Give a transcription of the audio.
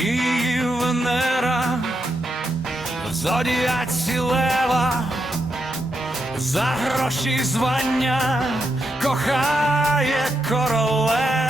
її венера, в зодіаці лева, за гроші звання кохає королева.